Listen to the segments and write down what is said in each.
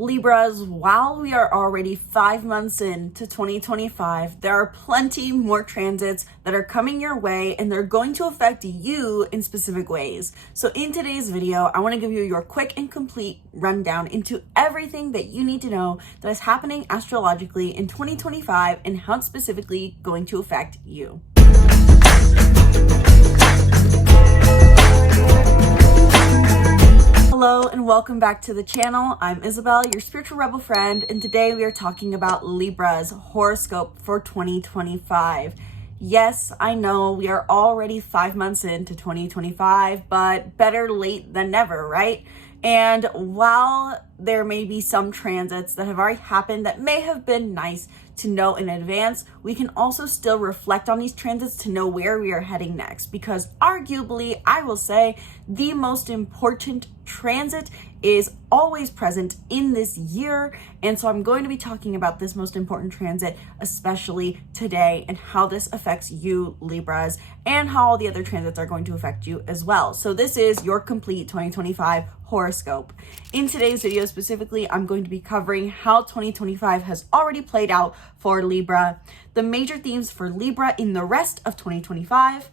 Libras, while we are already 5 months into 2025, there are plenty more transits that are coming your way and they're going to affect you in specific ways. So in today's video, I want to give you your quick and complete rundown into everything that you need to know that is happening astrologically in 2025 and how it's specifically going to affect you. Hello and welcome back to the channel. I'm Isabel, your spiritual rebel friend, and today we are talking about Libra's horoscope for 2025. Yes, I know we are already 5 months into 2025, but better late than never, right? And while there may be some transits that have already happened that may have been nice to know in advance, we can also still reflect on these transits to know where we are heading next, because arguably, I will say, the most important transit is always present in this year. And so I'm going to be talking about this most important transit, especially today, and how this affects you, Libras, and how all the other transits are going to affect you as well. So this is your complete 2025 horoscope. In today's video specifically, I'm going to be covering how 2025 has already played out for Libra, the major themes for Libra in the rest of 2025,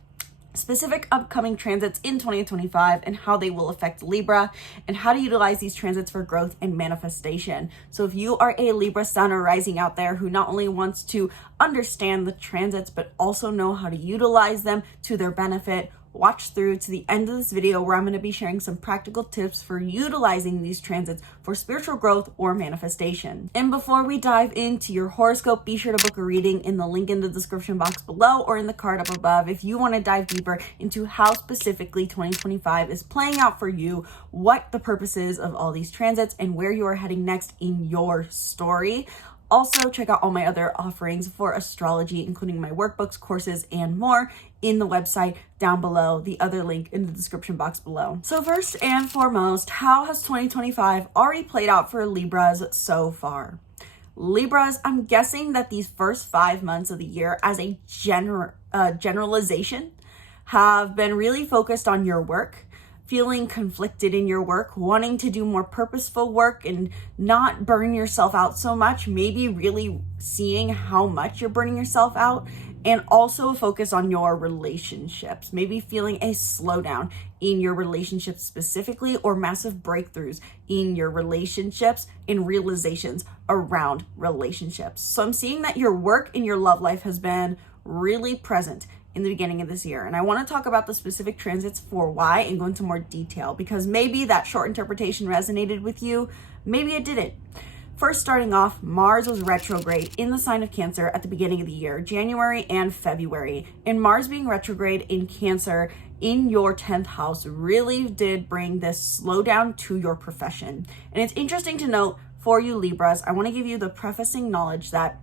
specific upcoming transits in 2025 and how they will affect Libra, and how to utilize these transits for growth and manifestation. So if you are a Libra sun or rising out there who not only wants to understand the transits but also know how to utilize them to their benefit, watch through to the end of this video where I'm going to be sharing some practical tips for utilizing these transits for spiritual growth or manifestation. And before we dive into your horoscope, be sure to book a reading in the link in the description box below or in the card up above if you want to dive deeper into how specifically 2025 is playing out for you, what the purpose is of all these transits, and where you are heading next in your story. Also, check out all my other offerings for astrology, including my workbooks, courses, and more in the website down below, the other link in the description box below. So first and foremost, how has 2025 already played out for Libras so far? Libras, I'm guessing that these first 5 months of the year, as a generalization, have been really focused on your work, feeling conflicted in your work, wanting to do more purposeful work and not burn yourself out so much, maybe really seeing how much you're burning yourself out, and also a focus on your relationships, maybe feeling a slowdown in your relationships specifically, or massive breakthroughs in your relationships and realizations around relationships. So I'm seeing that your work and your love life has been really present in the beginning of this year. And I want to talk about the specific transits for why and go into more detail, because maybe that short interpretation resonated with you, maybe it didn't. First, starting off, Mars was retrograde in the sign of Cancer at the beginning of the year, January and February. And Mars being retrograde in Cancer in your 10th house really did bring this slowdown to your profession. And it's interesting to note for you Libras, I want to give you the prefacing knowledge that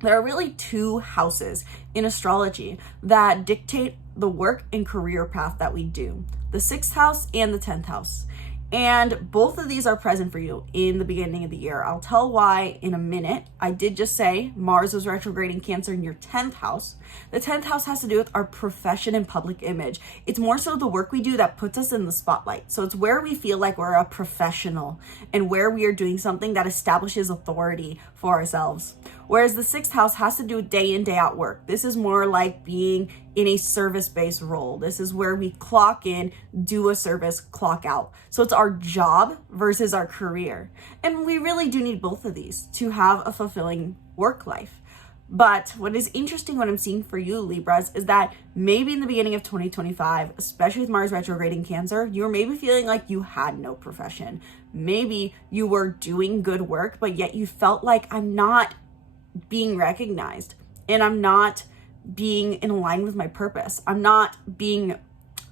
there are really 2 houses in astrology that dictate the work and career path that we do, the 6th house and the 10th house. And both of these are present for you in the beginning of the year. I'll tell why in a minute. I did just say Mars was retrograde in Cancer in your 10th house. The 10th house has to do with our profession and public image. It's more so the work we do that puts us in the spotlight. So it's where we feel like we're a professional and where we are doing something that establishes authority for ourselves. Whereas the 6th house has to do with day in, day out work. This is more like being in a service-based role. This is where we clock in, do a service, clock out. So it's our job versus our career. And we really do need both of these to have a fulfilling work life. But what is interesting, what I'm seeing for you Libras, is that maybe in the beginning of 2025, especially with Mars retrograde in Cancer, you were maybe feeling like you had no profession. Maybe you were doing good work, but yet you felt like, I'm not being recognized and I'm not being in line with my purpose. I'm not being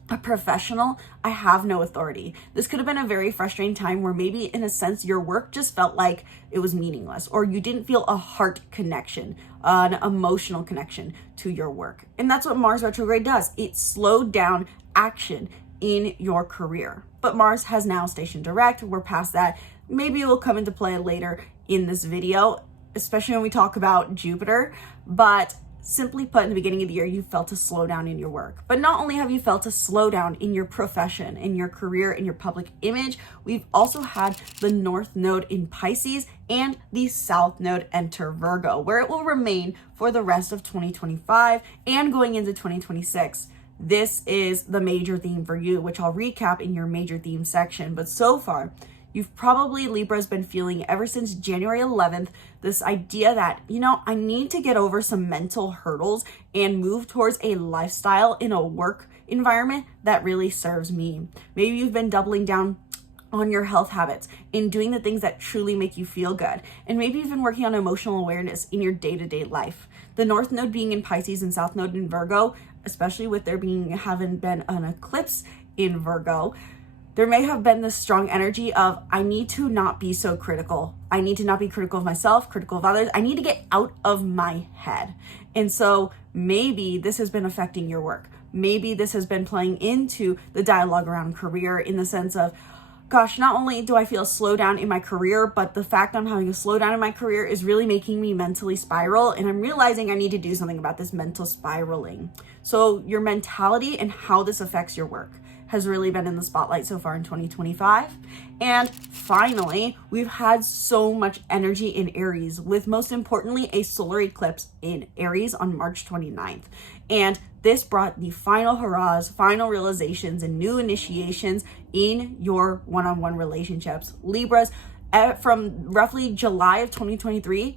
a professional. I have no authority. This could have been a very frustrating time where maybe in a sense your work just felt like it was meaningless, or you didn't feel a heart connection, an emotional connection to your work. And that's what Mars retrograde does. It slowed down action in your career. But Mars has now stationed direct. We're past that. Maybe it will come into play later in this video, especially when we talk about Jupiter. But Simply put, in the beginning of the year, you felt a slowdown in your work. But not only have you felt a slowdown in your profession, in your career, in your public image, we've also had the North Node in Pisces and the South Node enter Virgo, where it will remain for the rest of 2025 and going into 2026. This is the major theme for you, which I'll recap in your major theme section. But so far, you've probably, Libra's, been feeling ever since January 11th, this idea that, I need to get over some mental hurdles and move towards a lifestyle in a work environment that really serves me. Maybe you've been doubling down on your health habits and doing the things that truly make you feel good. And maybe you've been working on emotional awareness in your day-to-day life. The North Node being in Pisces and South Node in Virgo, especially with there having been an eclipse in Virgo, there may have been this strong energy of, I need to not be so critical. I need to not be critical of myself, critical of others. I need to get out of my head. And so maybe this has been affecting your work. Maybe this has been playing into the dialogue around career in the sense of, gosh, not only do I feel a slowdown in my career, but the fact I'm having a slowdown in my career is really making me mentally spiral. And I'm realizing I need to do something about this mental spiraling. So your mentality and how this affects your work has really been in the spotlight so far in 2025. And finally, we've had so much energy in Aries, with most importantly, a solar eclipse in Aries on March 29th. And this brought the final hurrahs, final realizations, and new initiations in your one-on-one relationships. Libras, from roughly July of 2023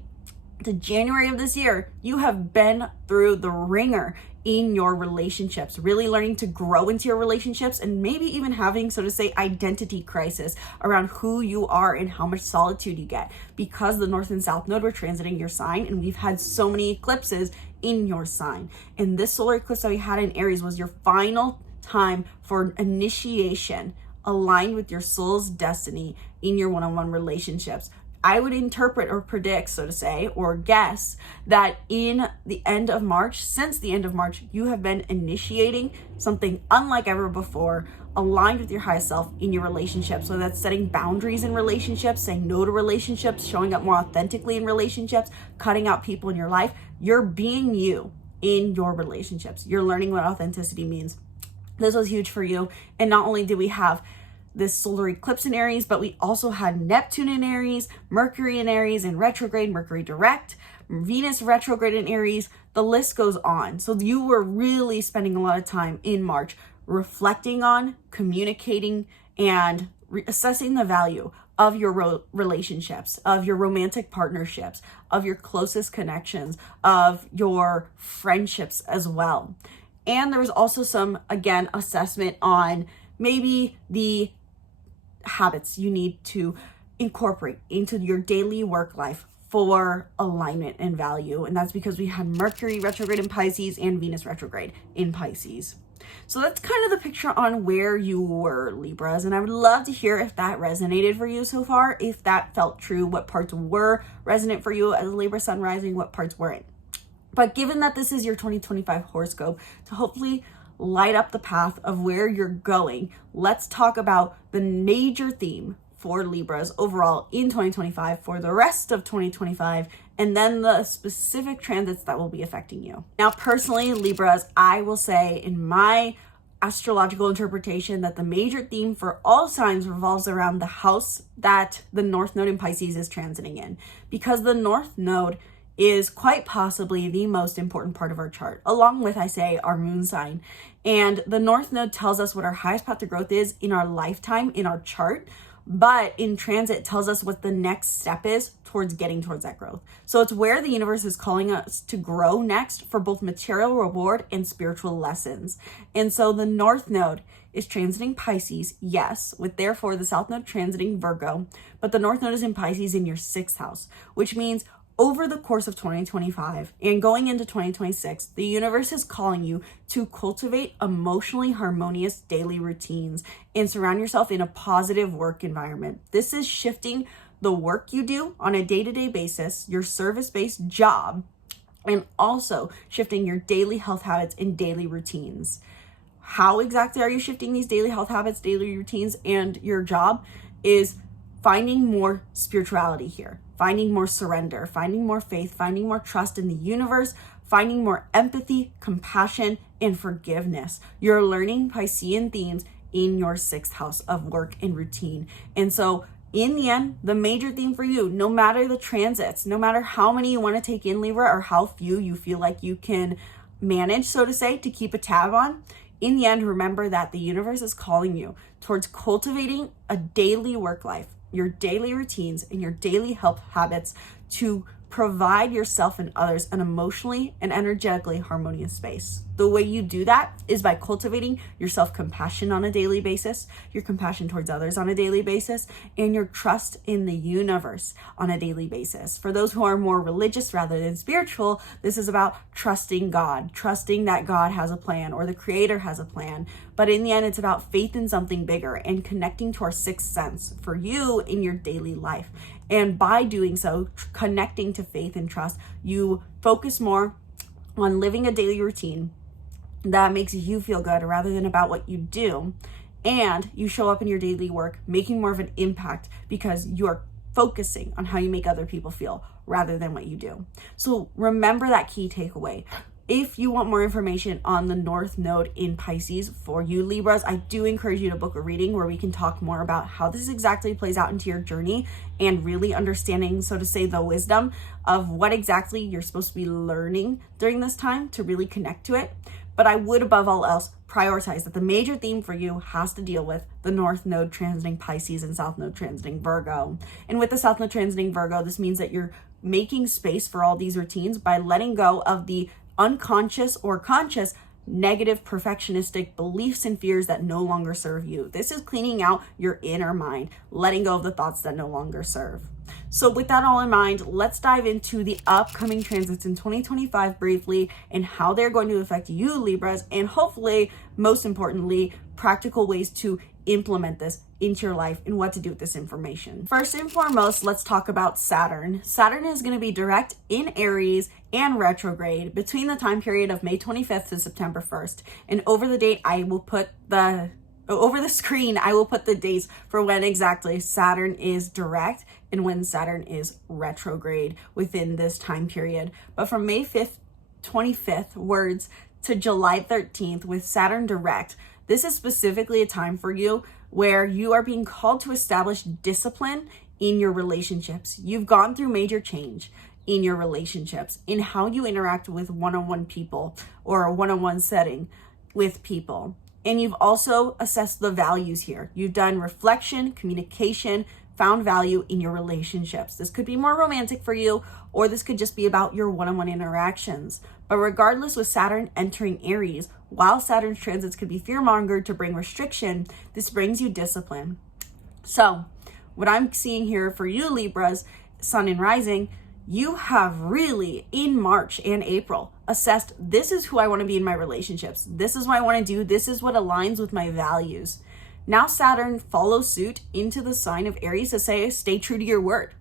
to January of this year, you have been through the ringer in your relationships, really learning to grow into your relationships, and maybe even having, so to say, identity crisis around who you are and how much solitude you get, because the North and South Node were transiting your sign, and we've had so many eclipses in your sign. And this solar eclipse that we had in Aries was your final time for initiation aligned with your soul's destiny in your one-on-one relationships. I would interpret or predict, so to say, or guess that in the end of March, since the end of March, you have been initiating something unlike ever before, aligned with your highest self in your relationships. So that's setting boundaries in relationships, saying no to relationships, showing up more authentically in relationships, cutting out people in your life. You're being you in your relationships. You're learning what authenticity means. This was huge for you. And not only did we have this solar eclipse in Aries, but we also had Neptune in Aries, Mercury in Aries in retrograde, Mercury direct, Venus retrograde in Aries, the list goes on. So you were really spending a lot of time in March reflecting on, communicating, and assessing the value of your relationships, of your romantic partnerships, of your closest connections, of your friendships as well. And there was also some, again, assessment on maybe the habits you need to incorporate into your daily work life for alignment and value. And that's because we had Mercury retrograde in Pisces and Venus retrograde in Pisces. So that's kind of the picture on where you were, Libras. And I would love to hear if that resonated for you so far, if that felt true, what parts were resonant for you as Libra sun rising, what parts weren't. But given that this is your 2025 horoscope, to hopefully light up the path of where you're going, let's talk about the major theme for Libras overall in 2025 for the rest of 2025, and then the specific transits that will be affecting you. Now, personally, Libras, I will say in my astrological interpretation that the major theme for all signs revolves around the house that the North Node in Pisces is transiting in, because the North Node is quite possibly the most important part of our chart, along with, I say, our moon sign. And the North Node tells us what our highest path to growth is in our lifetime, in our chart, but in transit tells us what the next step is towards getting towards that growth. So it's where the universe is calling us to grow next for both material reward and spiritual lessons. And so the North Node is transiting Pisces, yes, with therefore the South Node transiting Virgo, but the North Node is in Pisces in your 6th house, which means over the course of 2025 and going into 2026, the universe is calling you to cultivate emotionally harmonious daily routines and surround yourself in a positive work environment. This is shifting the work you do on a day-to-day basis, your service-based job, and also shifting your daily health habits and daily routines. How exactly are you shifting these daily health habits, daily routines, and your job is finding more spirituality here, finding more surrender, finding more faith, finding more trust in the universe, finding more empathy, compassion, and forgiveness. You're learning Piscean themes in your 6th house of work and routine. And so in the end, the major theme for you, no matter the transits, no matter how many you want to take in, Libra, or how few you feel like you can manage, so to say, to keep a tab on, in the end, remember that the universe is calling you towards cultivating a daily work life, your daily routines, and your daily health habits to provide yourself and others an emotionally and energetically harmonious space. The way you do that is by cultivating your self-compassion on a daily basis, your compassion towards others on a daily basis, and your trust in the universe on a daily basis. For those who are more religious rather than spiritual, this is about trusting God, trusting that God has a plan or the Creator has a plan. But in the end, it's about faith in something bigger and connecting to our 6th sense for you in your daily life. And by doing so, connecting to faith and trust, you focus more on living a daily routine that makes you feel good rather than about what you do. And you show up in your daily work, making more of an impact because you are focusing on how you make other people feel rather than what you do. So remember that key takeaway. If you want more information on the North Node in Pisces for you, Libras, I do encourage you to book a reading where we can talk more about how this exactly plays out into your journey and really understanding, so to say, the wisdom of what exactly you're supposed to be learning during this time to really connect to it. But I would, above all else, prioritize that the major theme for you has to deal with the North Node transiting Pisces and South Node transiting Virgo. And with the South Node transiting Virgo, this means that you're making space for all these routines by letting go of the unconscious or conscious negative perfectionistic beliefs and fears that no longer serve you. This is cleaning out your inner mind, letting go of the thoughts that no longer serve. So with that all in mind, let's dive into the upcoming transits in 2025 briefly and how they're going to affect you, Libras, and hopefully, most importantly, practical ways to implement this into your life and what to do with this information. First and foremost, let's talk about Saturn. Saturn is going to be direct in Aries and retrograde between the time period of May 25th to September 1st. And over the screen, I will put the dates for when exactly Saturn is direct and when Saturn is retrograde within this time period. But from May 25th words to July 13th with Saturn direct, this is specifically a time for you where you are being called to establish discipline in your relationships. You've gone through major change in your relationships, in how you interact with one-on-one people or a one-on-one setting with people. And you've also assessed the values here. You've done reflection, communication, found value in your relationships. This could be more romantic for you, or this could just be about your one-on-one interactions. But regardless, with Saturn entering Aries, while Saturn's transits could be fear-mongered to bring restriction, this brings you discipline. So what I'm seeing here for you, Libras, Sun and Rising, you have really, in March and April, assessed, this is who I want to be in my relationships. This is what I want to do. This is what aligns with my values. Now Saturn follows suit into the sign of Aries to say, stay true to your word.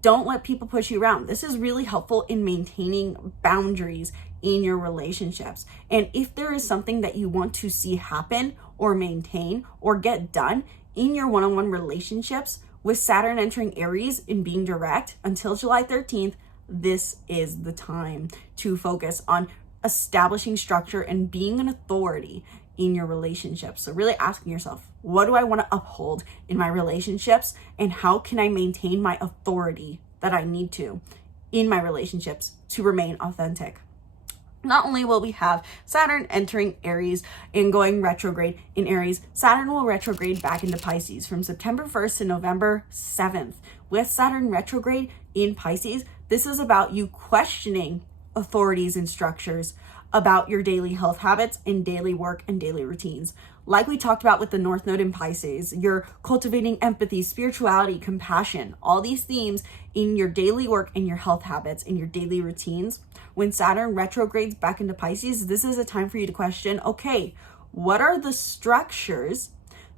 Don't let people push you around. This is really helpful in maintaining boundaries in your relationships. And if there is something that you want to see happen or maintain or get done in your one-on-one relationships, with Saturn entering Aries and being direct until July 13th, this is the time to focus on establishing structure and being an authority in your relationships. So really asking yourself, what do I want to uphold in my relationships, and how can I maintain my authority that I need to in my relationships to remain authentic? Not only will we have Saturn entering Aries and going retrograde in Aries, Saturn will retrograde back into Pisces from September 1st to November 7th. With Saturn retrograde in Pisces, this is about you questioning authorities and structures about your daily health habits and daily work and daily routines. Like we talked about with the North Node in Pisces, you're cultivating empathy, spirituality, compassion, all these themes in your daily work and your health habits and your daily routines. When Saturn retrogrades back into Pisces, this is a time for you to question, okay, what are the structures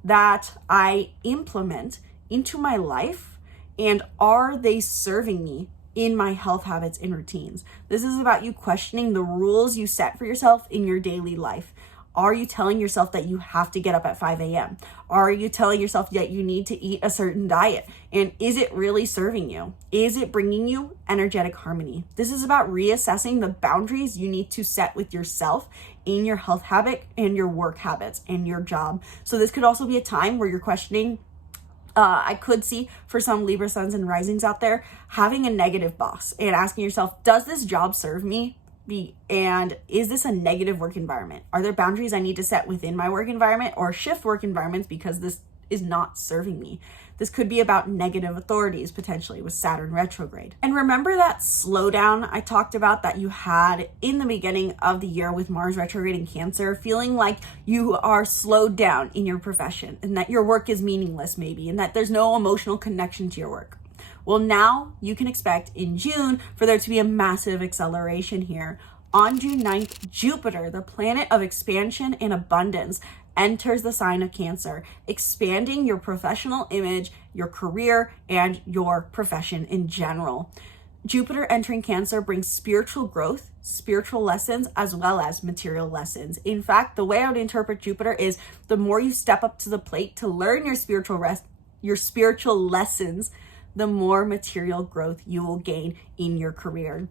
that I implement into my life, and are they serving me in my health habits and routines? This is about you questioning the rules you set for yourself in your daily life. Are you telling yourself that you have to get up at 5 a.m.? Are you telling yourself that you need to eat a certain diet? And is it really serving you? Is it bringing you energetic harmony? This is about reassessing the boundaries you need to set with yourself in your health habit and your work habits and your job. So this could also be a time where you're questioning. I could see for some Libra suns and risings out there having a negative boss and asking yourself, does this job serve me? And is this a negative work environment? Are there boundaries I need to set within my work environment or shift work environments because this is not serving me? This could be about negative authorities potentially with Saturn retrograde. And remember that slowdown I talked about that you had in the beginning of the year with Mars retrograde in Cancer, feeling like you are slowed down in your profession and that your work is meaningless maybe, and that there's no emotional connection to your work. Well, now you can expect in June for there to be a massive acceleration here. On June 9th, Jupiter, the planet of expansion and abundance, enters the sign of Cancer, expanding your professional image, your career, and your profession in general. Jupiter entering Cancer brings spiritual growth, spiritual lessons, as well as material lessons. In fact, the way I would interpret Jupiter is the more you step up to the plate to learn your spiritual lessons, the more material growth you will gain in your career.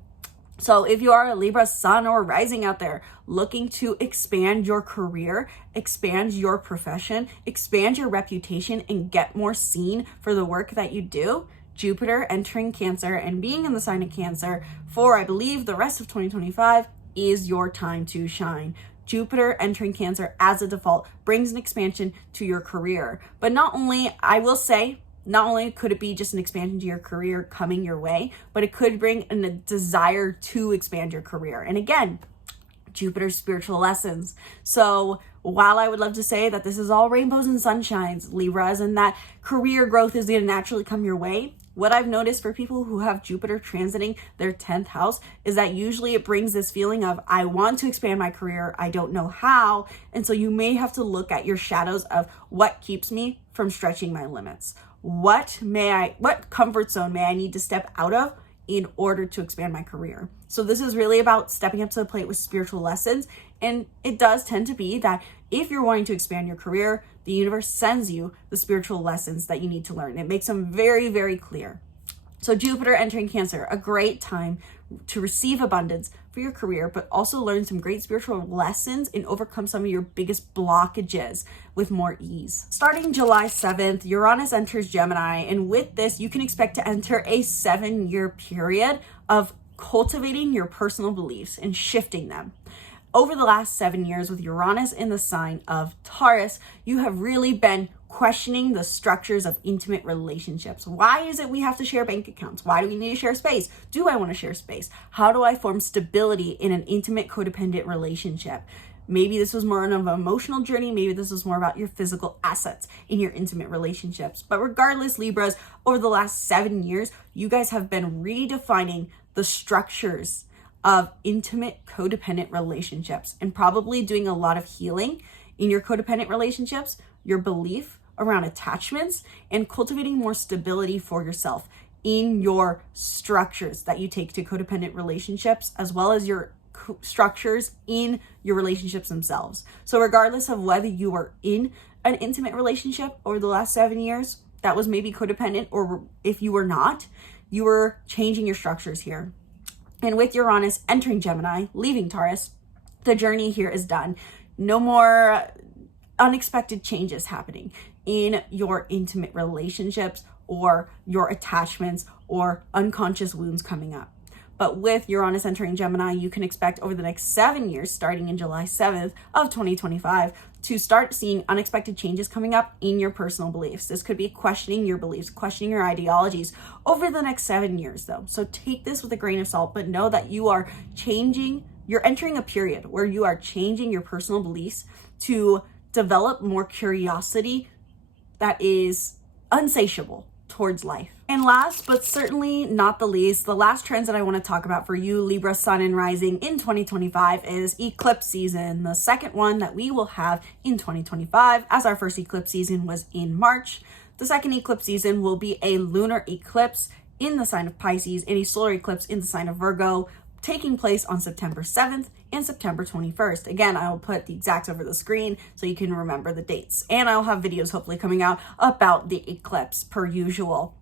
So if you are a Libra sun or rising out there looking to expand your career, expand your profession, expand your reputation, and get more seen for the work that you do, Jupiter entering Cancer and being in the sign of Cancer for, I believe, the rest of 2025 is your time to shine. Jupiter entering Cancer as a default brings an expansion to your career. But not only could it be just an expansion to your career coming your way, but it could bring a desire to expand your career. And again, Jupiter's spiritual lessons. So while I would love to say that this is all rainbows and sunshines, Libras, and that career growth is going to naturally come your way, what I've noticed for people who have Jupiter transiting their 10th house is that usually it brings this feeling of, I want to expand my career, I don't know how. And so you may have to look at your shadows of what keeps me from stretching my limits. What comfort zone may I need to step out of in order to expand my career? So this is really about stepping up to the plate with spiritual lessons. And it does tend to be that if you're wanting to expand your career, the universe sends you the spiritual lessons that you need to learn. It makes them very, very clear. So Jupiter entering Cancer, a great time to receive abundance for your career, but also learn some great spiritual lessons and overcome some of your biggest blockages with more ease. Starting July 7th, Uranus enters Gemini, and with this, you can expect to enter a 7-year period of cultivating your personal beliefs and shifting them. Over the last 7 years with Uranus in the sign of Taurus, you have really been questioning the structures of intimate relationships. Why is it we have to share bank accounts? Why do we need to share space? Do I want to share space? How do I form stability in an intimate codependent relationship? Maybe this was more of an emotional journey. Maybe this was more about your physical assets in your intimate relationships. But regardless, Libras, over the last 7 years, you guys have been redefining the structures of intimate codependent relationships and probably doing a lot of healing in your codependent relationships, your belief around attachments, and cultivating more stability for yourself in your structures that you take to codependent relationships, as well as your structures in your relationships themselves. So regardless of whether you are in an intimate relationship over the last 7 years that was maybe codependent, or if you were not, you were changing your structures here. And with Uranus entering Gemini, leaving Taurus, the journey here is done. No more unexpected changes happening in your intimate relationships or your attachments or unconscious wounds coming up. But with Uranus entering Gemini, you can expect over the next 7 years, starting in July 7th of 2025, to start seeing unexpected changes coming up in your personal beliefs. This could be questioning your beliefs, questioning your ideologies over the next 7 years though. So take this with a grain of salt, but know that you are changing, you're entering a period where you are changing your personal beliefs to develop more curiosity that is unsatiable towards life. And last, but certainly not the least, the last trends that I want to talk about for you, Libra, Sun, and Rising in 2025 is eclipse season, the second one that we will have in 2025, as our first eclipse season was in March. The second eclipse season will be a lunar eclipse in the sign of Pisces and a solar eclipse in the sign of Virgo, taking place on September 7th and September 21st. Again, I will put the exacts over the screen so you can remember the dates. And I'll have videos hopefully coming out about the eclipse per usual.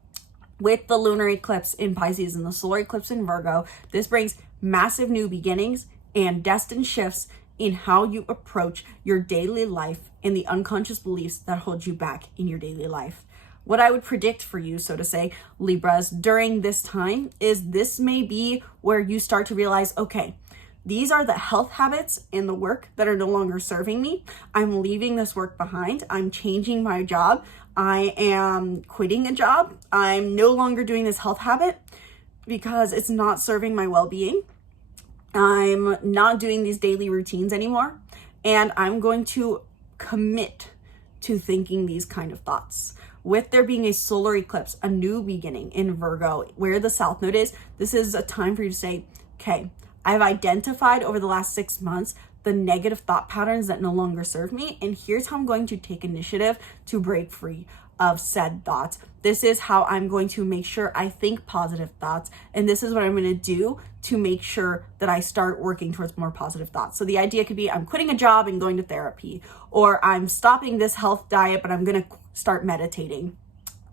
With the lunar eclipse in Pisces and the solar eclipse in Virgo, this brings massive new beginnings and destined shifts in how you approach your daily life and the unconscious beliefs that hold you back in your daily life. What I would predict for you, so to say, Libras, during this time is this may be where you start to realize, okay, these are the health habits and the work that are no longer serving me. I'm leaving this work behind. I'm changing my job. I am quitting a job. I'm no longer doing this health habit because it's not serving my well-being. I'm not doing these daily routines anymore. And I'm going to commit to thinking these kind of thoughts. With there being a solar eclipse, a new beginning in Virgo, where the South Node is, this is a time for you to say, okay, I've identified over the last 6 months the negative thought patterns that no longer serve me, and here's how I'm going to take initiative to break free of said thoughts. This is how I'm going to make sure I think positive thoughts, and this is what I'm going to do to make sure that I start working towards more positive thoughts. So the idea could be I'm quitting a job and going to therapy, or I'm stopping this health diet, but I'm going to start meditating.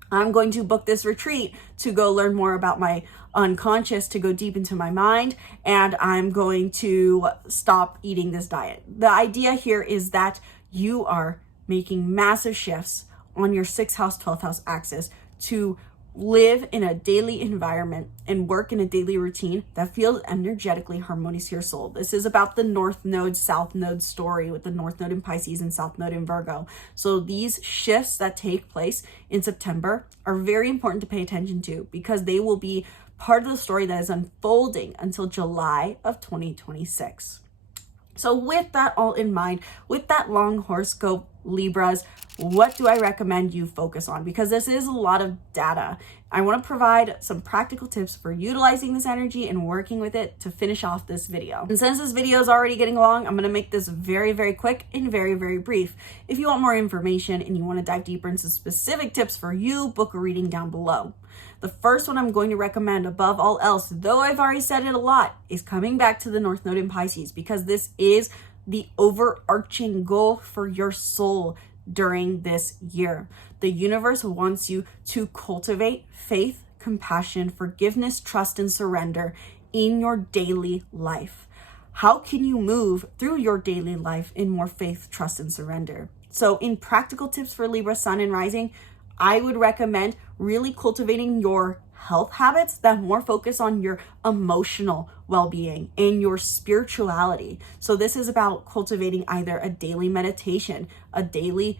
I'm going to book this retreat to go learn more about my unconscious, to go deep into my mind, and I'm going to stop eating this diet. The idea here is that you are making massive shifts on your 6th house, 12th house axis to live in a daily environment and work in a daily routine that feels energetically harmonious to your soul. This is about the North Node, South Node story with the North Node in Pisces and South Node in Virgo. So these shifts that take place in September are very important to pay attention to because they will be part of the story that is unfolding until July of 2026. So with that all in mind, with that long horoscope, Libras, what do I recommend you focus on? Because this is a lot of data. I want to provide some practical tips for utilizing this energy and working with it to finish off this video. And since this video is already getting long, I'm going to make this very, very quick and very, very brief. If you want more information and you want to dive deeper into specific tips for you, book a reading down below. The first one I'm going to recommend above all else, though I've already said it a lot, is coming back to the North Node in Pisces because this is the overarching goal for your soul during this year. The universe wants you to cultivate faith, compassion, forgiveness, trust, and surrender in your daily life. How can you move through your daily life in more faith, trust, and surrender? So in practical tips for Libra, Sun, and Rising, I would recommend really cultivating your health habits that more focus on your emotional well-being and your spirituality. So this is about cultivating either a daily meditation, a daily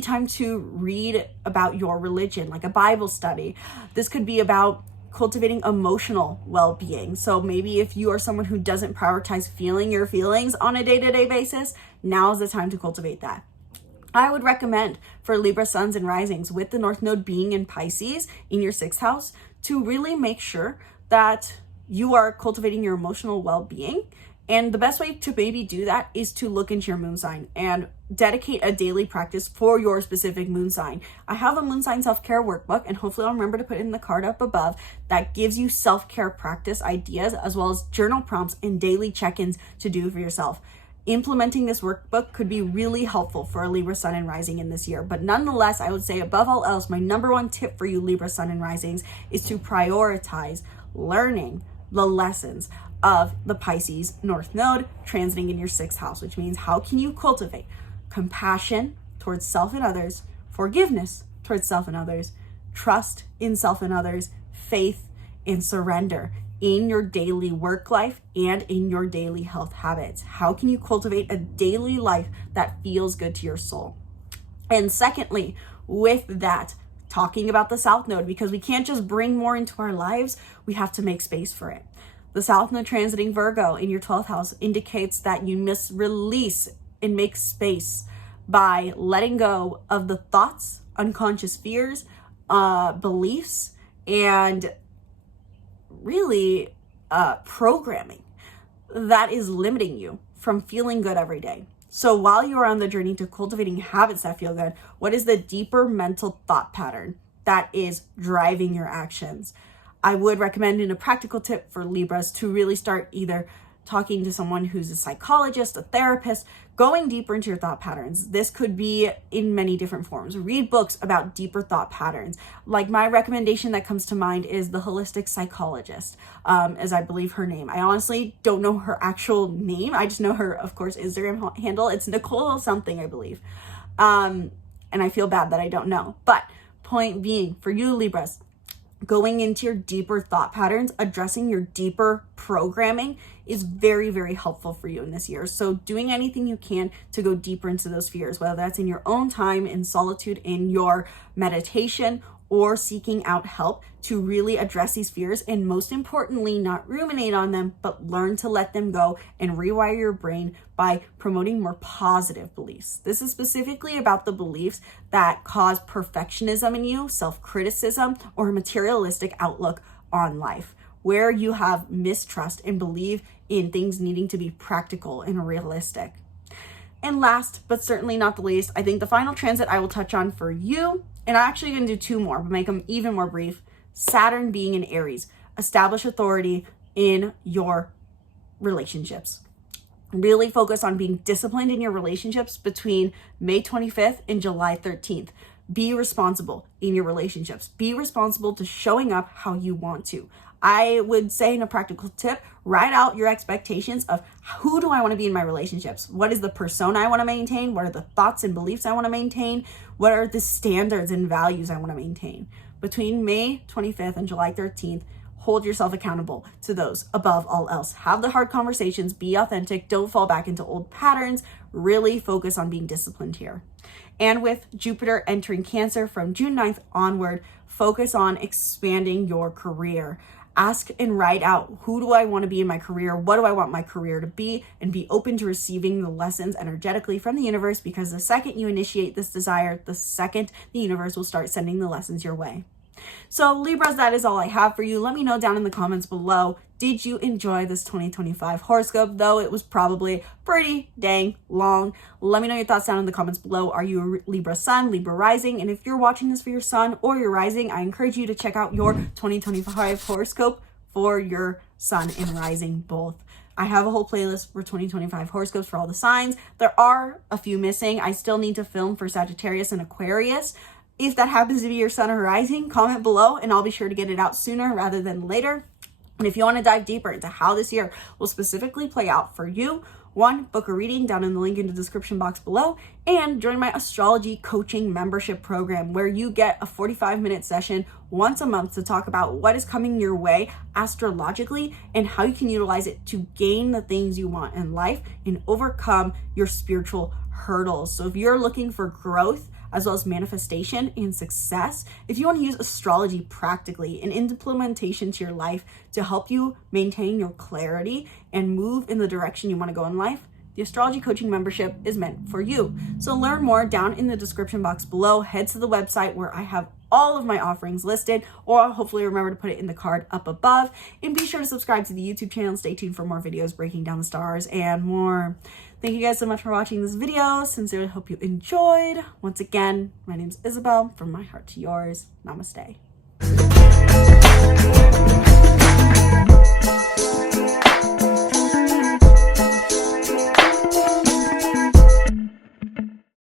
time to read about your religion, like a Bible study. This could be about cultivating emotional well-being. So maybe if you are someone who doesn't prioritize feeling your feelings on a day-to-day basis, now is the time to cultivate that. I would recommend for Libra Suns and Risings with the North Node being in Pisces in your 6th house to really make sure that you are cultivating your emotional well-being. And the best way to maybe do that is to look into your moon sign and dedicate a daily practice for your specific moon sign. I have a moon sign self-care workbook, and hopefully I'll remember to put it in the card up above, that gives you self-care practice ideas as well as journal prompts and daily check-ins to do for yourself. Implementing this workbook could be really helpful for a Libra Sun and Rising in this year. But nonetheless, I would say above all else, my number one tip for you Libra Sun and Risings is to prioritize learning the lessons of the Pisces North Node transiting in your 6th house, which means how can you cultivate compassion towards self and others, forgiveness towards self and others, trust in self and others, faith and surrender in your daily work life and in your daily health habits. How can you cultivate a daily life that feels good to your soul? And secondly, with that, talking about the South Node, because we can't just bring more into our lives, we have to make space for it. The South Node transiting Virgo in your 12th house indicates that you must release and make space by letting go of the thoughts, unconscious fears, beliefs, and really programming that is limiting you from feeling good every day. So while you're on the journey to cultivating habits that feel good, what is the deeper mental thought pattern that is driving your actions? I would recommend in a practical tip for Libras to really start either talking to someone who's a psychologist, a therapist, going deeper into your thought patterns. This could be in many different forms. Read books about deeper thought patterns. Like my recommendation that comes to mind is The Holistic Psychologist, as I believe her name. I honestly don't know her actual name. I just know her, of course, Instagram handle. It's Nicole something, I believe. And I feel bad that I don't know. But point being, for you Libras, going into your deeper thought patterns, addressing your deeper programming is very, very helpful for you in this year. So doing anything you can to go deeper into those fears, whether that's in your own time, in solitude, in your meditation, or seeking out help to really address these fears, and most importantly, not ruminate on them, but learn to let them go and rewire your brain by promoting more positive beliefs. This is specifically about the beliefs that cause perfectionism in you, self-criticism, or a materialistic outlook on life, where you have mistrust and believe in things needing to be practical and realistic. And last, but certainly not the least, I think the final transit I will touch on for you, and I'm actually going to do two more, but make them even more brief. Saturn being in Aries. Establish authority in your relationships. Really focus on being disciplined in your relationships between May 25th and July 13th. Be responsible in your relationships. Be responsible to showing up how you want to. I would say in a practical tip, write out your expectations of who do I want to be in my relationships? What is the persona I want to maintain? What are the thoughts and beliefs I want to maintain? What are the standards and values I want to maintain? Between May 25th and July 13th, hold yourself accountable to those above all else. Have the hard conversations, be authentic, don't fall back into old patterns, really focus on being disciplined here. And with Jupiter entering Cancer from June 9th onward, focus on expanding your career. Ask and write out, who do I want to be in my career? What do I want my career to be? And be open to receiving the lessons energetically from the universe, because the second you initiate this desire, the second the universe will start sending the lessons your way. So Libras, that is all I have for you. Let me know down in the comments below, did you enjoy this 2025 horoscope? Though it was probably pretty dang long. Let me know your thoughts down in the comments below. Are you a Libra sun, Libra rising? And if you're watching this for your sun or your rising, I encourage you to check out your 2025 horoscope for your sun and rising both. I have a whole playlist for 2025 horoscopes for all the signs. There are a few missing. I still need to film for Sagittarius and Aquarius. If that happens to be your sun or rising, comment below and I'll be sure to get it out sooner rather than later. And if you want to dive deeper into how this year will specifically play out for you, one, book a reading down in the link in the description box below, and join my astrology coaching membership program, where you get a 45-minute session once a month to talk about what is coming your way astrologically and how you can utilize it to gain the things you want in life and overcome your spiritual hurdles. So if you're looking for growth, as well as manifestation and success, if you want to use astrology practically and implementation to your life to help you maintain your clarity and move in the direction you want to go in life, the astrology coaching membership is meant for you. So learn more down in the description box below. Head to the website where I have all of my offerings listed, or hopefully remember to put it in the card up above. And be sure to subscribe to the YouTube channel. Stay tuned for more videos breaking down the stars and more. Thank you guys so much for watching this video. Sincerely hope you enjoyed. Once again, my name is Isabel. From my heart to yours, namaste.